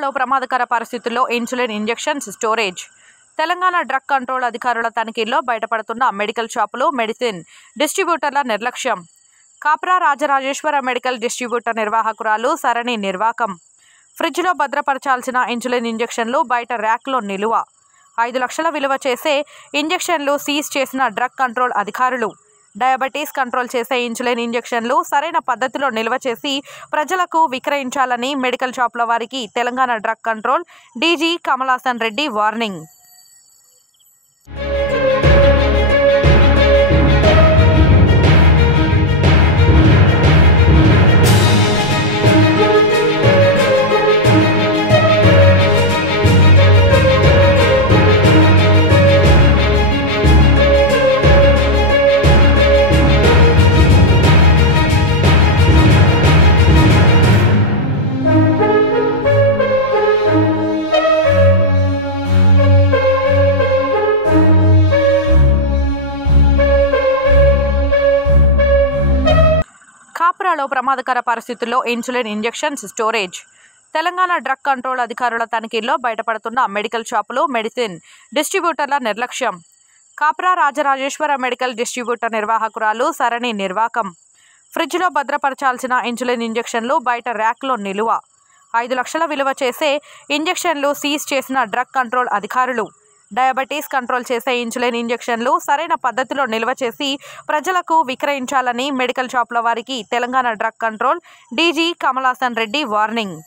కాప్రాలో ప్రమాదకర పరిస్థితుల్లో insulin injections storage. Telangana drug control అధికారుల తనిఖీల్లో బయటపడుతున్న మెడికల్ షాపులు, మెడిసిన్ డిస్ట్రిబ్యూటర్ల నిర్లక్ష్యం. కాప్రా రాజరాజేశ్వర మెడికల్ డిస్ట్రిబ్యూటర్ నిర్వాహకురాలు సరణి నిర్వాకం. ఫ్రిడ్జ్లో భద్రపరచాల్సిన ఇన్సులిన్ ఇంజెక్షన్లు బయట ర్యాక్లో నిలువ. 5 లక్షల విలువ చేసే ఇంజెక్షన్లు సీజ్ చేసిన డ్రగ్ కంట్రోల్ అధికారులు. డయాబెటీస్ కంట్రోల్ చేసే ఇన్సులిన్ ఇంజెక్షన్లు సరైన పద్ధతిలో నిల్వ చేసి ప్రజలకు విక్రయించాలని మెడికల్ షాపుల వారికి Telangana drug control DG Kamalasan Reddy warning. కాప్రాలో ప్రమాదకర పరిస్థితుల్లో insulin injections storage. Telangana drug control అధికారుల తనిఖీల్లో బయటపడుతున్న మెడికల్ షాపులు, మెడిసిన్ డిస్ట్రిబ్యూటర్ల నిర్లక్ష్యం. కాప్రా రాజరాజేశ్వర మెడికల్ డిస్ట్రిబ్యూటర్ నిర్వాహకురాలు సరణి నిర్వాకం. ఫ్రిడ్జ్లో భద్రపరచాల్సిన ఇన్సులిన్ ఇంజెక్షన్లు బయట ర్యాక్లో నిలువ. 5 లక్షల విలువ చేసే ఇంజెక్షన్లు సీజ్ చేసిన డ్రగ్ కంట్రోల్ అధికారులు. డయాబెటీస్ కంట్రోల్ చేసే ఇన్సులిన్ ఇంజెక్షన్లు సరైన పద్ధతిలో నిల్వ చేసి ప్రజలకు విక్రయించాలని మెడికల్ షాపుల వారికి Telangana drug control DG Kamalasan Reddy warning.